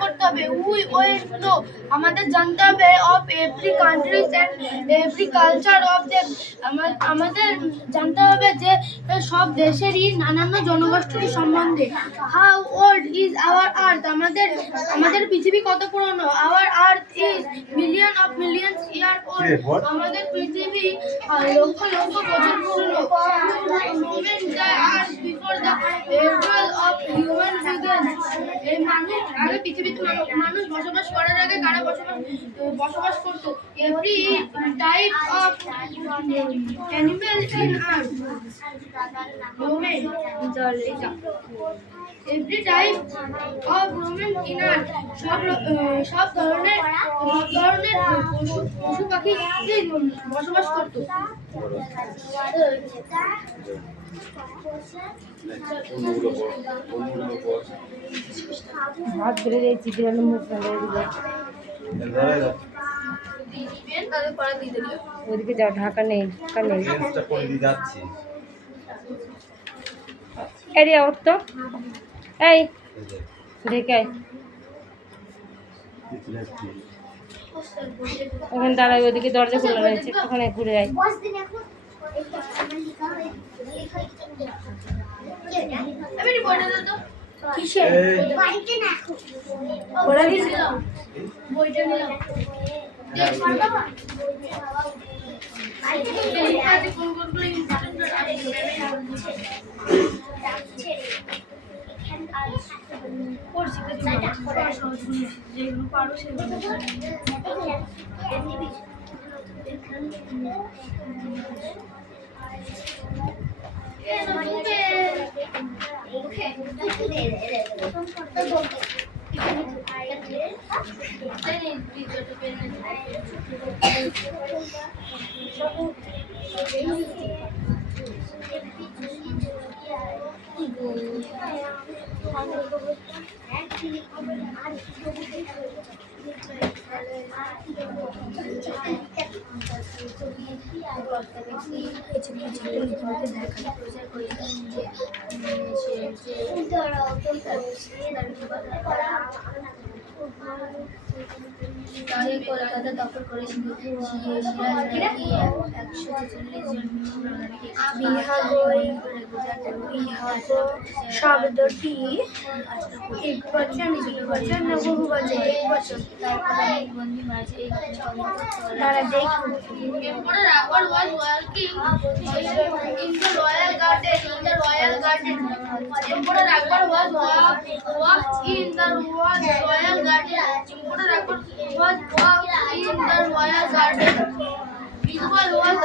করতে হবে। We went no, আমাদের জানতে হবে of every countries and every culture of them. আমাদের জানতে হবে যে সব দেশেরই নানান জনগোষ্ঠীর সম্বন্ধে। How old is our earth, আমাদের পৃথিবী কত পুরনো। Our earth is million of millions year old, আমাদের পৃথিবী লক্ষ লক্ষ বছর পুরনো। Moment the earth before the evolve of human begins, এই মানুষ আগে পৃথিবীতে মানুষ বসবাস করার আগে কারা বসবাস করতো। Every type of animal in earth moment, every type of moment in আর্থ, সব ধরনের পশু পাখি বসবাস করতো। হাত ধরে দিয়েছি, দিলাম মুখ ধরে দিল। ওদিকে যাও, ঢাকা নেই, ঢাকা নেই। এরিয়া ওঠ তো, এই ঢেকে ওখানে দাঁড়াই, ওদিকে দরজা খোলা রয়েছে, ওখানে ঘুরে যাই। যেগুলো পারো সেগুলো কলকাতা দখল করেছিল। শব্দটি একবচন, দ্বিবচন না বহুবচন? একবচন। তারা দেখুন, Emperor Akbar was working in the royal garden. Emperor Akbar was walked in the royal garden. Emperor Akbar was walked in the royal garden. Birbal was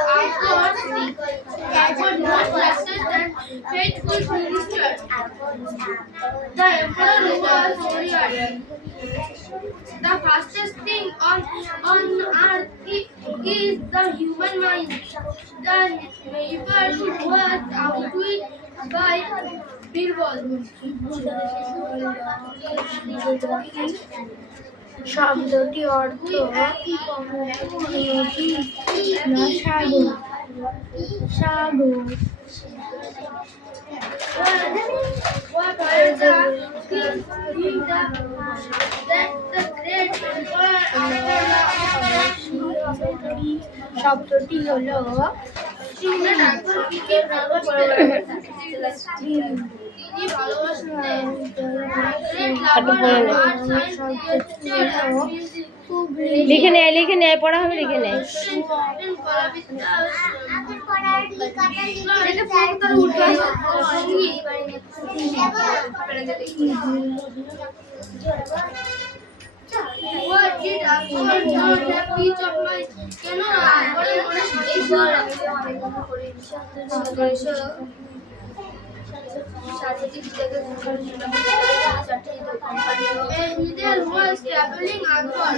Akbar's most trusted and faithful minister. The emperor was warrior. The fastest thing on earth is the human mind. The neighbor was outwitted by Birbal. শব্দটি অর্থ সাগর, সাগর। শব্দটি হলো লিখে নেয় পড়া হবে, লিখে নেয়। What did Akbar not have each of my? কেন আকবরের মনে এই There was traveling Akbar.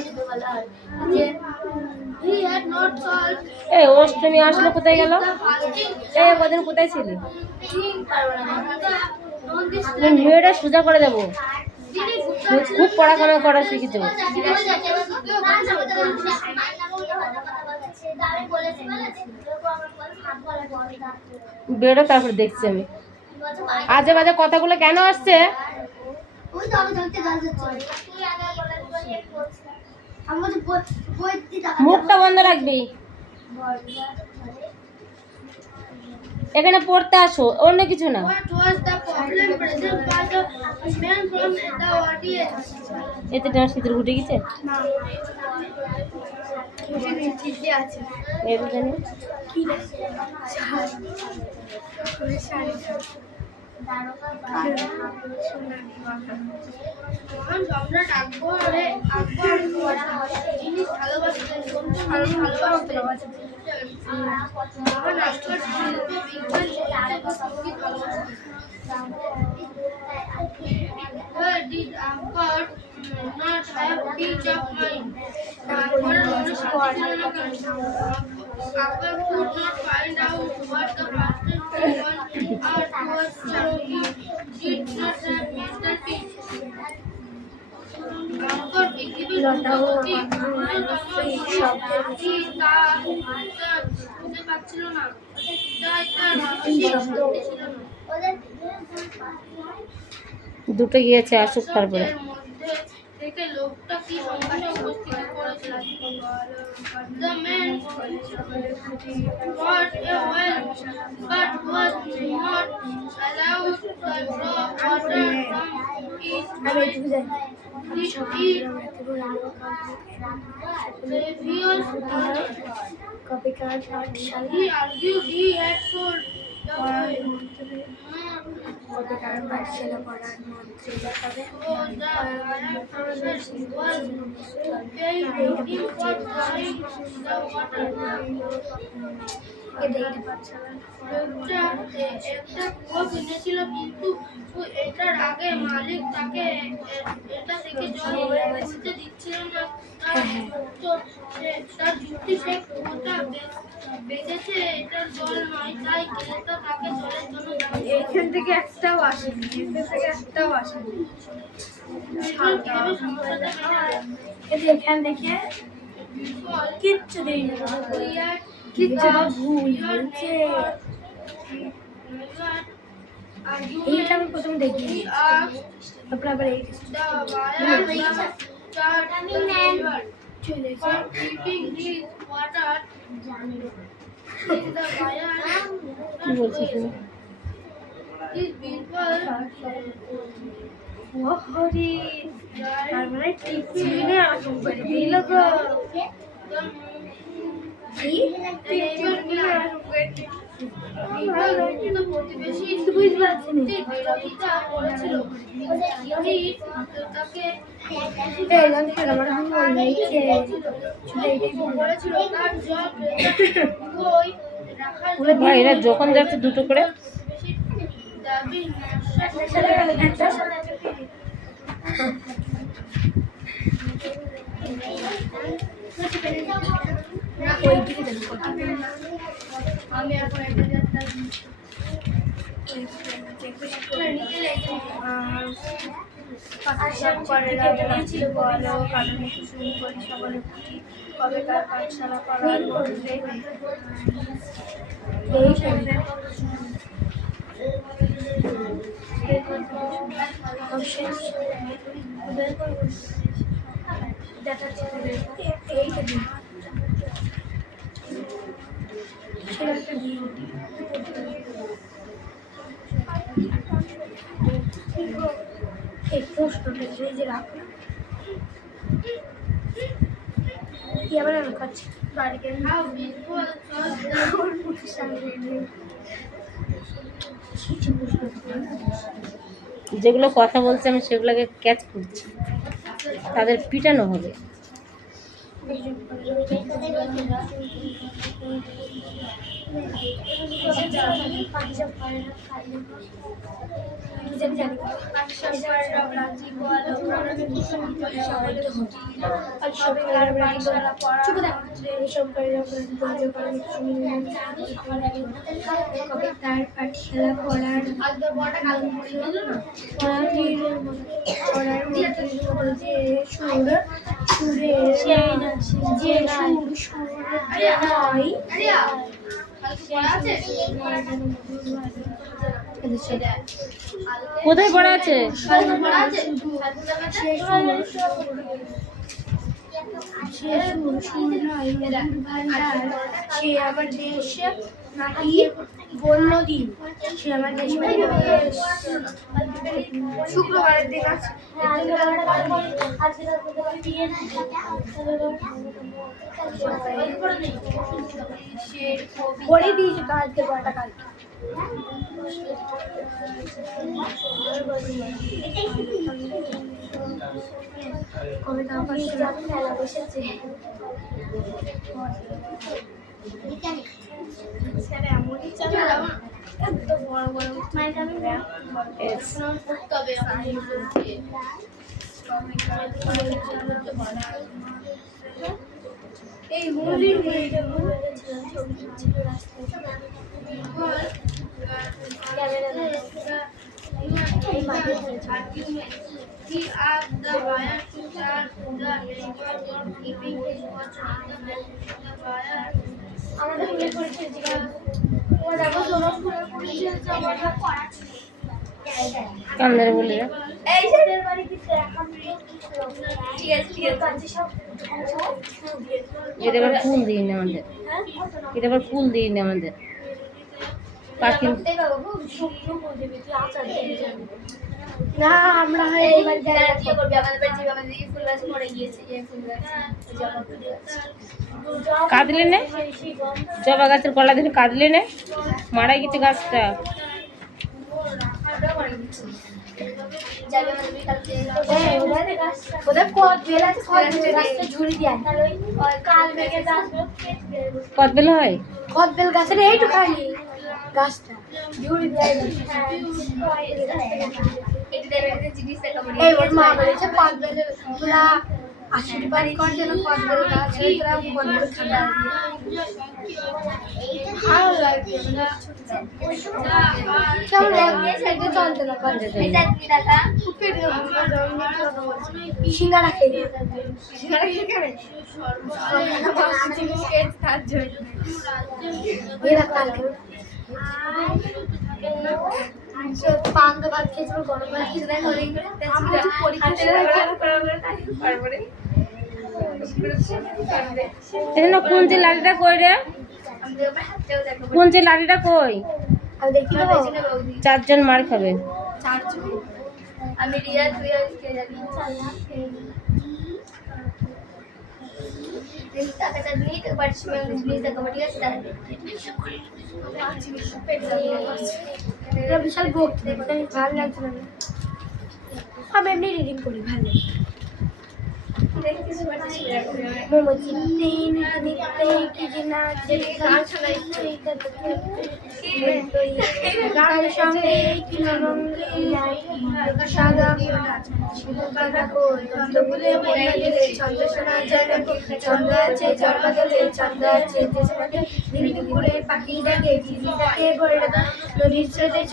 He had not solved. এই অষ্টমী আসলো, কোথায় গেল? এই কদিন কোথায় ছিলি? মেয়েটা সোজা করে দেবো, খুব পড়াশোনা করা শিখেছে। বেরো, তারপর দেখছি আমি। আজে বাজে কথাগুলো কেন আসছে? ওই তো আমি ধরতে গাল যাচ্ছে আমাদের বই দিতে মুখটা বন্ধ রাখবি। এখানে পড়তে আসো, অন্য কিছু না। What was the problem present by the man from the audience? এতে তোমার শীতের ঘুটে গেছে, না ঠিকই আছে এতে জানি কি রে শাড়ি মহান সম্রাট আকবর যিনি ভালোবাসতেন কোনটা ভালোবাসতেন মহান আকবর শিল্প বিজ্ঞান এবং সঙ্গীত ভালোবাসতেন Where did Akbar not have peace of mind? আকবরের মনে শান্তি ছিল না কেন? Akbar could not find out what the master art was, so he did not have mental peace. আকবর পৃথিবীর প্রগতি তা বুঝতে পারছিল না, তাই তার মানসিক শান্তি ছিল না। দুটো গিয়েছে, আসুক তারপরে। এর মধ্যে থেকে লোকটা কি সংবাদে উপস্থিত করেছিল? The man was a well, but was not allowed to draw water from his previous he argued he had sold the একটা কুয়ো কিনেছিল, কিন্তু এটার আগে মালিক তাকে এটা থেকে জল তুলতে দিচ্ছিল না। তার যুক্তি সে কুয়োটা বেঁচেছে, এটার জল নয়, তাই ক্রেতা তাকে জলের জন্য এখান থেকে একটাও আসেনি, কিভাবে সমস্যাটা এখান থেকে কিচ্ছু দেই না, কিচ্ছু ভুল হচ্ছে। এইটা আমি প্রথম দেখি, তারপরে আবার এই কি বলছিস তুমি? ভাই এরা যখন যাচ্ছে দুটো করে, আমি এখন এটা যাত্রা ছিল বলো কারণে শুরু করি সকলে কবেকার পাঠশালা করার মধ্যে এই প্রশ্নটা যে রাখলাম কি আবার আমি খাচ্ছি বাড়িতে যেগুলো কথা বলছে আমি সেগুলোকে ক্যাচ করছি, তাদের পিটানো হবে। পাঠশালা পড়ার কোথায় পড়া আছে? সে আমার দেশ নাকি বন্য দিন, সে আমার দেশ শুক্রবারের দিন আছে। পড়ে দিয়েছে কালকে পড়াটা কালকে। মেলা বসেছে। এই কান্দারে বলি না। এটা আবার ফুল দিই না আমাদের, এটা আবার ফুল দিই না আমাদের পাখি। না আমরা কাঁদলে না, জবা গাছের কলা দিলে কাঁদলে না, মারা গেছে গাছটা। কদবেল হয়? কদবেল গাছের এইটুখানি গাছটা ঝুড়ি দেয়। এই ওর মা বলেছে কদবেলের তোরা আশীর্বাদ কর যেন কদবেল গাছ হয়, তোরা কদবেল খাবার ভালো লাগে। কেমন লাগছে চলতে না সিঙ্গারা খেয়ে পান্তা ভাত খেয়েছিল, গরম ভাত কুঞ্চি লাঠিটা কই রে? কুঞ্চি লাঠিটা কই? দেখি চারজন মার খাবে। আমি রিয়া তুই আর কে জানি টাকাটা নিয়ে তো বাড়ির সময় প্লিজ টাকা ঠিক আছে। বিশাল ভক্তি ভালো লাগছে না। আমি এমনি রিডিং করি, ভালো লাগে।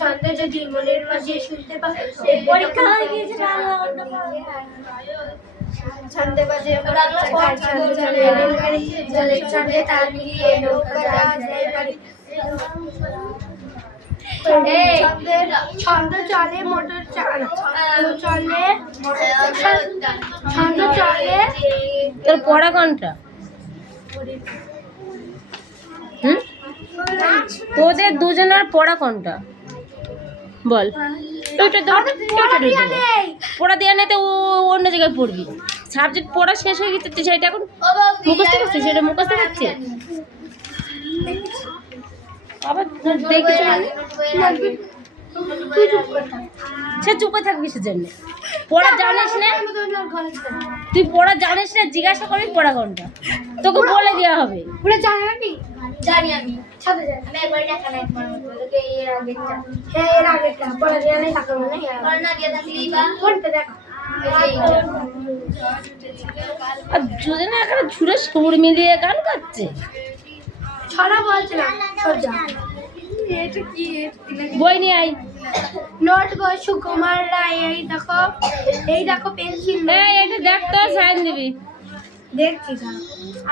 ছন্দ যদি মনের মাঝে শুনতে পাই, ছন্দে বাজে জলের ছন্দে তাল মিলিয়ে নৌকা পারি। ছন্দ চলে মোটর চলে, ছন্দ চলে। তোর পড়া কোনটা? তোদের দুজনের পড়া কোনটা বল? পড়া দেওয়া নেই তো অন্য জায়গায় পড়বি। সাবজেক্ট পড়া শেষ হয়ে গেছে, তুই সেটা এখন মুখস্থ করছিস, সেটা মুখস্থ করছিস আবার দেখেছো মানে সে চুপে থাকবি সেজন্য। পড়া জানিস না তুই, পড়া জানিস না, জিজ্ঞাসা করবি পড়া কোনটা, তোকে বলে দেওয়া হবে। জানি আমি সাথে জানি আমি একবার টাকা নাই তোমার মতো তোকে এর আগেরটা। হ্যাঁ এর আগেরটা পড়া দেয়া নাই, টাকা মানে পড়া দিয়া থাকলি বা কোনটা দেখা। আর যদি না এখানে ঝুড়ে সুর মিলিয়ে গান গাচ্ছে, ছড়া বলছে না সোজা। এটা কি বই নিয়ে আই। নোট বই সুকুমার রায়। এই দেখো পেন্সিল। এই এটা দেখ তো, সাইন দিবি। দেখছি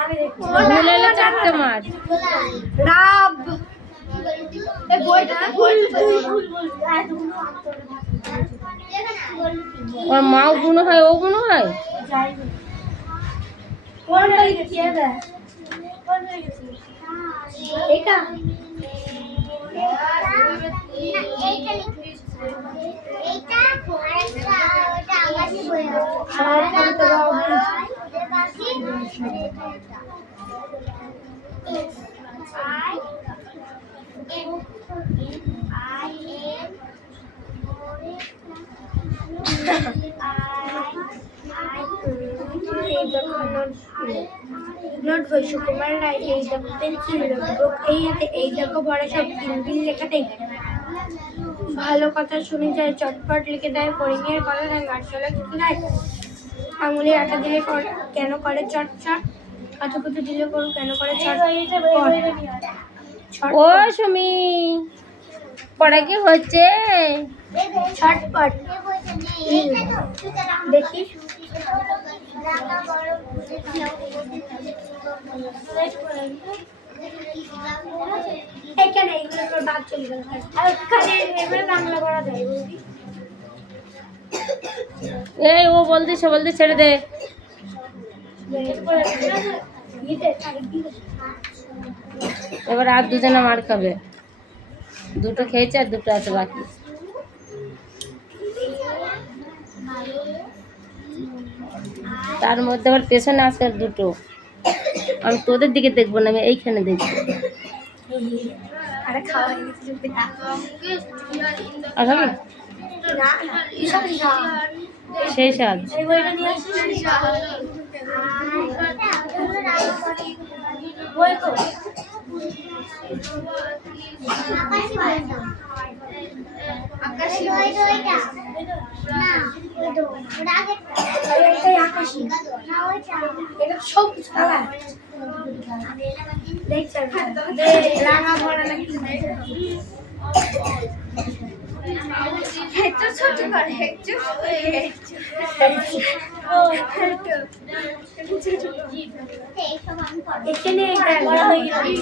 আমি দেখছি। ভুল হলে চারটে মার। রাব এই বইটা ভুল ওর মাও গুণ হয়, ও গুণ হয়। কোন হয়ে গেছে এটা? কোন হয়ে গেছে? এটা নট বৈশকুমার রায় এই দেখো পেন্সিল নটবুক এই দেখো বড় সব কিলবিল লেখা দেয় ভালো কথা শুনে যায় চটপট লিখে দেয় পরিমের কথা দেয় গাছতলা লিখে দেয় আঙুলে আটা দিলে কেন করে চটচট কাঁচু কুচু দিলে করু কেন করে চটপট ও সুমি, পড়া কি হচ্ছে? ছটপট দেখি এখানে এইগুলো তোর বাদ চলে গেল আর ওখানে এবারে বাংলা পড়া যায় এই ও বলতে ছেড়ে দে। এবার আর দুজনে মার খাবে, দুটো খেয়েছে আর দুটো আছে বাকি। তার মধ্যে আবার পেছনে আছে আর দুটো। আমি তোদের দিকে দেখবো না, আমি এইখানে দেখবো। আরে খাওয়া আর খাবি? না এসব না সেই স্বাদ। এই বইটা নিয়ে আসিস বই কো আকাশী বইটা না ওটা আগে এটাই আকাশী না ওইটা এটা সব কালার দেখছেন রাঙা ভরা নাকি একটু ছোট করে একটু এখানে বড় হয়ে গেছে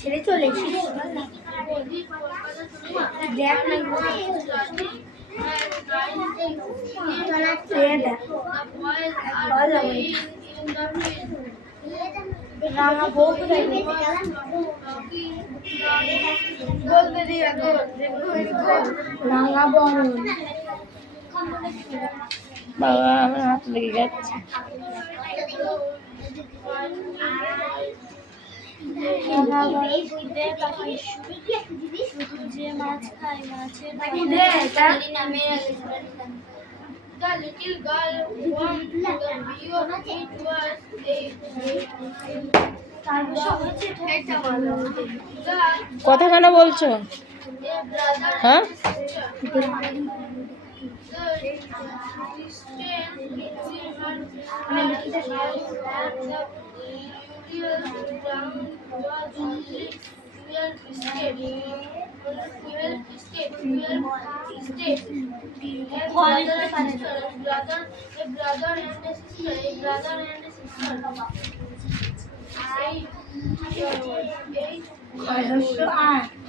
ছেড়ে চলে এসেছি দেখ রাঙা বউ রাঙা বরণ বাবা আমার হাত লেগে যাচ্ছে। The little girl warmed to the view. It was কথা কেন বলছো? হ্যাঁ,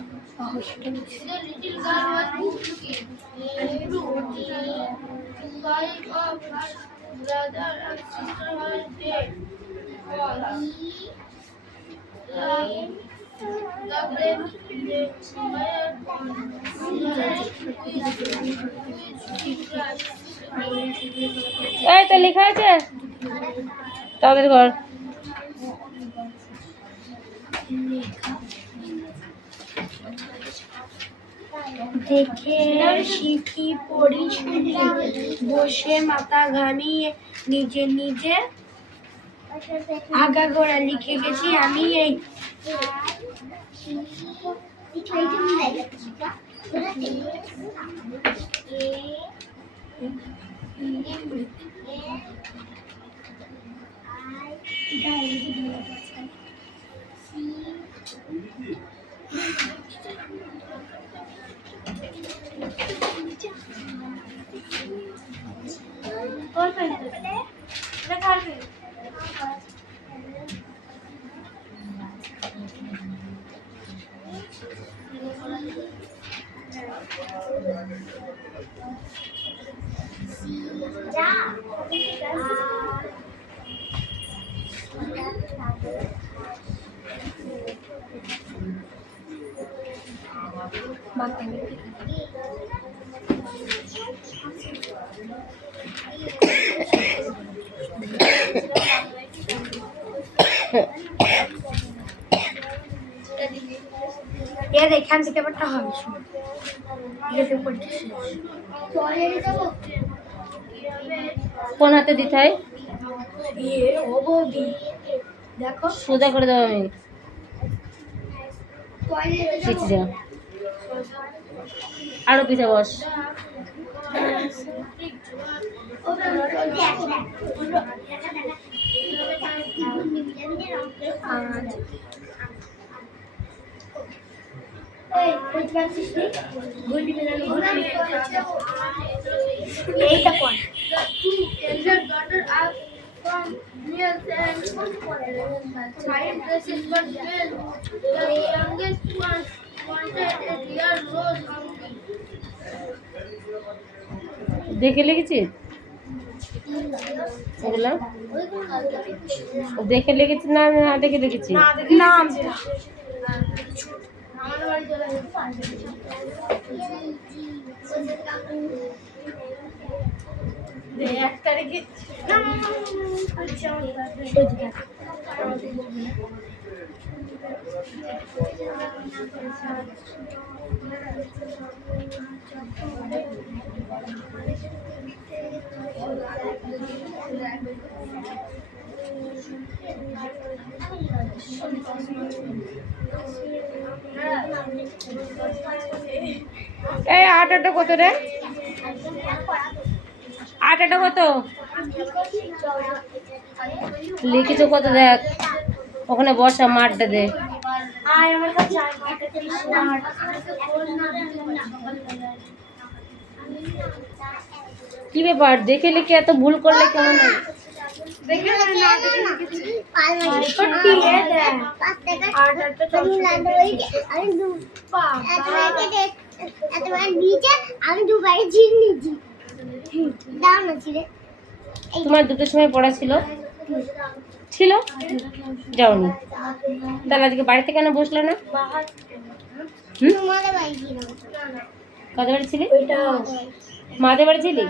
The little girl was looking through. Five of her brother and sister were dead. The grave were এই তো লেখা আছে তাদের ঘর। দেখে শিখি পড়ি শুনি বসে মাথা ঘামিয়ে নিজে নিজে আগাগোড়া লিখে গেছি আমি এই এর এখান থেকে ব্যাপারটা হবে কোন হাতে দিতে হয়? দেখো সোজা করে দেবো আমি। পিছিয়ে যা, আরো পিছিয়ে বস। এইটা কোন elder daughter are from males and five dresses but male. The youngest one wanted a real rose monkey. দেখে লিখেছিস এগুলো? দেখে লিখেছিস না না দেখে লিখেছিস? নাম আমাদের বাড়ি চলে গেছে এক তারিখে এই আটাটা কত রে? আটাটা কত লিখেছো? কত দেখ ওখানে বসা, মাঠটা দে। কি ব্যাপার, দেখে লিখে এত ভুল করলে কেমন হয়? তোমার দুটোর সময় পড়া ছিল? ছিল, যাওনি? তাহলে আজকে বাড়িতে কেন বসলে না? কাদের বাড়ি ছিলি? মাদের বাড়ি ছিলি?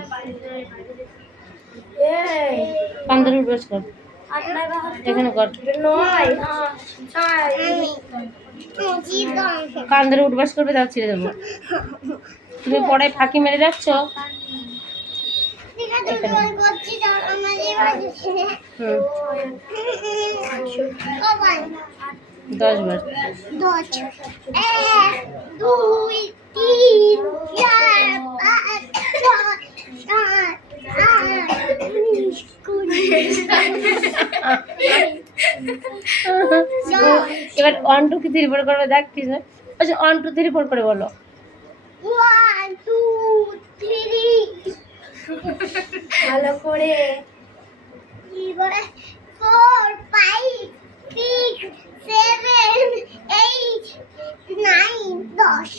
কান্দার উঠবাস কর, এখানে কর। কান্দারে উঠবাস করবে, তাও ছেড়ে দেবো। তুমি পড়ায় ফাঁকি মেরে রাখছো। হুম, 10 বার। 1 2 3 4 5 এবার 1 2 3 4 করবে, দেখ কি না। আচ্ছা 1 2 3 4 করে বলো। 1 2 3 ভালো করে 4 5 6 7 8 9 10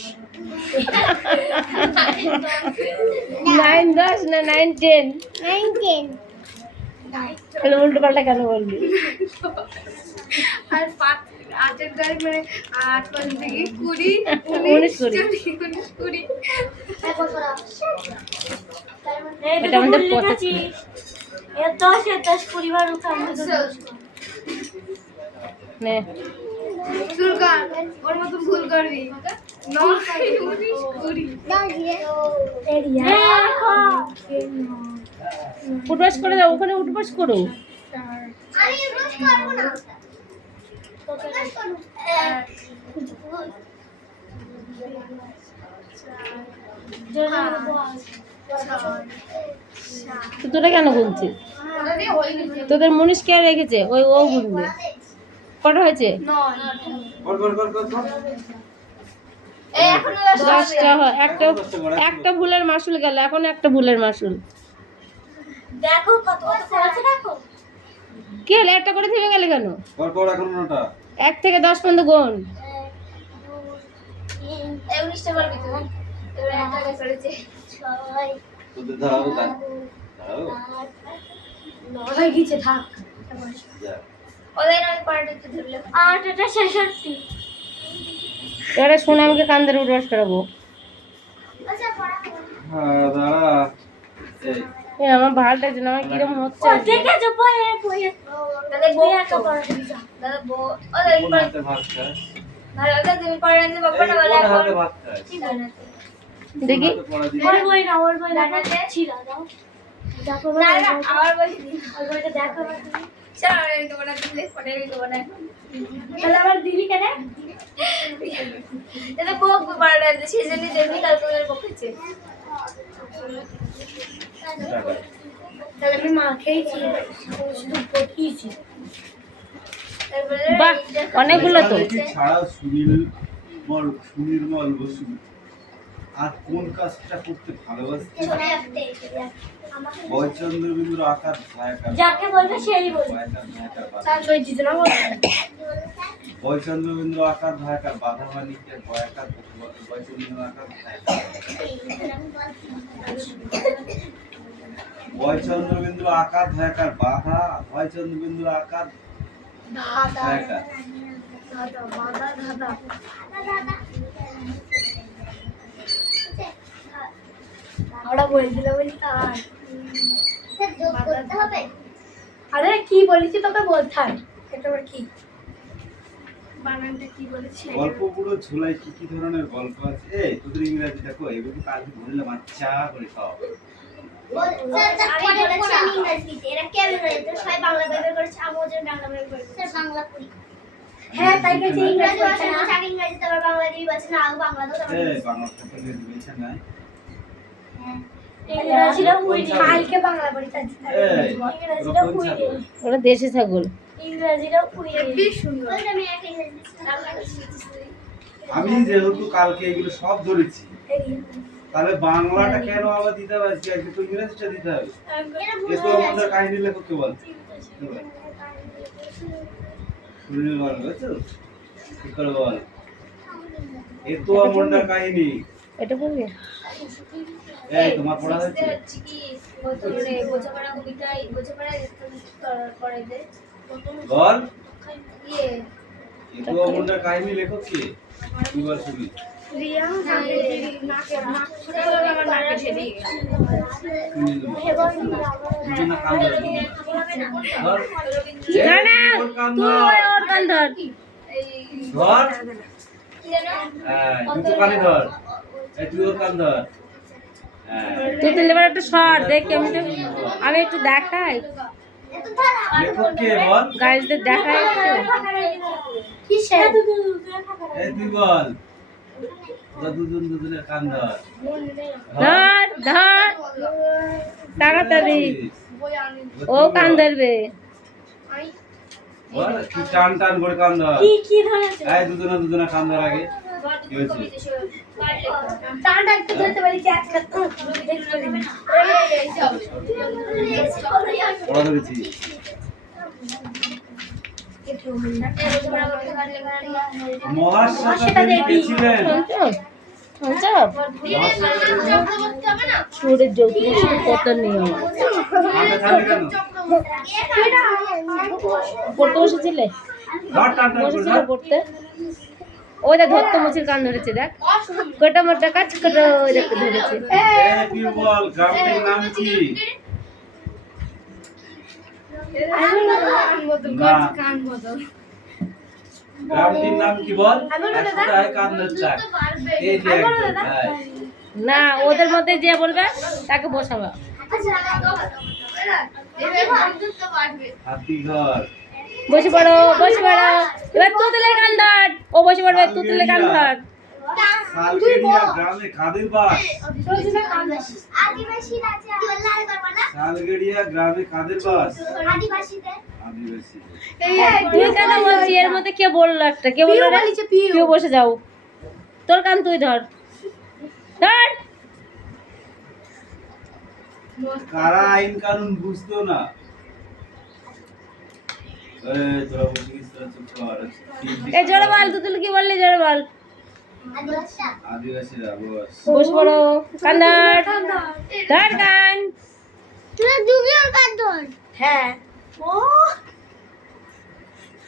9 10 না 9 10? 9 10 তাহলে উল্টো পাল্টা কেন বলবি? আর 8 তারিখ মানে 8 5 থেকে 20 19 20 এটা আমাদের 85। এর 10 এর 10 পরিবার উঠানো নে ভুল কর, ওর মতো ভুল করবি। 9 19 20 উঠবাস করে দাও, ওখানে উঠবাস করো। আমি রোজ করব না। তো তোরা কেন বলছিস? তোদের মনীষ কে রেখেছে? ওই ও গুনবে। কটা হয়েছে? 10টা হয়। একটা ভুলের মাসুল গেল, এখন একটা ভুলের মাসুল। দেখো কত কত করেছে দেখো। কি হলো, একটা করে থেমে গেলে কেন? এখন 9টা। 1 থেকে 10 পর্যন্ত গুণ। 19টা বলবি তুমি। তোদের দাঁড়াও দাঁড়াও হয়ে গেছে থাক যা। এবারে সোনামকে কান ধরে উঠবাস করাবো। হ্যাঁ, দাঁড়া। এই, এ আমার ভালটা যেন আমার কিরম হচ্ছে কোন হাতে ভাত খাস? কোন হাতে ভাত খাস? দেখি কোন হাতে পড়া দিবি? আমার দিদি কেন তাহলে আমি মা খেয়েছি শুধু পটিয়েছি বাহ অনেকগুলো তো এটি ছাড়াও সুনির্মল বসু আর কোন কাজটা করতে ভালোবাসতে? বয়চন্দ্র বিন্দুর আকার ভায়াকার যাকে বলবে সেই বলবে সই দিতে না বয়চন্দ্র বিন্দু আকার ভায়াকার বাধা মানিকের ভয়াকার বয়চন্দ্র আকার বয়চন্দ্র বিন্দু আকার ভায়াকার বাধা ভয়চন্দ্র বিন্দু আকার ভায়াকার ওরা বলে দিল বলি আরে কি বলেছি তোকে বলতে হবে এটা আবার কি বানানটা কি বলেছি গল্প পুরো ঝোলায় কি কি ধরনের গল্প আছে? এই তোদের ইংরেজি দেখো এগুলো কালকে বললাম আচ্ছা করে খাও। হ্যাঁ তাই গেছে ইংরেজি এই বাংলা থেকে দিয়েছে না ইংরেজিটা পুরি কালকে বাংলা পরীক্ষা দিতে এই ইংরেজিটা পুরি ওরা দেশি ছাগল ইংরেজিটা পুরি কি সুন্দর আমি যেহেতু কালকে এগুলো সব ধরেছি তাহলে বাংলাটা কেন আবার দিতে হবে আজকে আজকে তো ইংরেজিটা দিতে হবে। এ তো আমাদের কাহিনী লেখককে বল শুনে বল বুঝছো কি করে বল এ তো আমাদের কাহিনী। এটা বলবি এই তোমার পড়া হয়েছে বল এ তো আমাদের কাহিনী লেখক কে তুই বল শুনি। রিয়া নাকে নাক ছোট করে আমার নাকে ছেড়ে দুজনে কান ধরে ধর না না ওর কান তুই ধর ওর কান ধর ধর তুই তো কানে ধর এই তুই ওর কান ধর তুই তো এবার একটা শর্ট দেখ কেমন আমি একটু দেখাই লেখক কে বল গাইজদের দেখাই একটু কিসে এই তুই বল ওরা দুজনে কান ধর ধর ধর তাড়াতাড়ি ও কান ধরবে বল তুই টান টান করে কান ধর কি কি ধরেছে এই দুজনে কান ধর আগে কি হয়েছে টানটা একটু ধরতে পারি কি আজকে দেখতে দিবি পড়া ধরেছি মহাশ্বেতা দেবী কে ছিলেন? সুরের যৌতুক কত নিয়ম হাতে ছাড়লে কেন? পড়তে বসেছিলে ধর টান টান করে বসেছিল ধর। পড়তে ওই দেখ ধরতে মুচির কান ধরেছে দেখ কোটা মোটা কাজ কোটা ওই দেখ ধরেছে এই তুই বল গ্রামটির নাম কি? না গ্রামটির নাম কি বল? একটাই কান ধরছে এই যে একটাই না ওদের মধ্যে যে বলবে তাকে বসাবা হাতি ঘর বসে পড়ো এবার তুতুলের কান ধর ও বসে পড়বে তুতুলের কান ধর সালগেরিয়া গ্রামে কাদের বাস? আদিবাসী রাজা সালগেরিয়া গ্রামে কাদের বাস? আদিবাসীদের আদিবাসী। তুই কেন বলছি এর মধ্যে কে বললো একটা কে বললো রে কেউ বসে যাও তোর কান তুই ধর ধর কারা আইন কানুন বুঝতো না? এই তোরা বসে গেছিস, তোরা চুপ কর। এই জোরে বল তুতুল কি বললি জোরে বল আদিবাসীরা বস। বস পড়ো। কান ধর। ধর কান। হ্যাঁ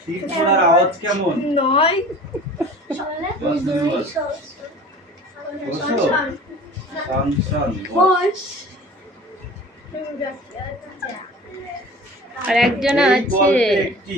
ঠিক পড়ার আওয়াজ কেমন? নয় বস তুমি বস। বসো। শন শন বস। বস আর একজন এই আছে। গল্পে একটি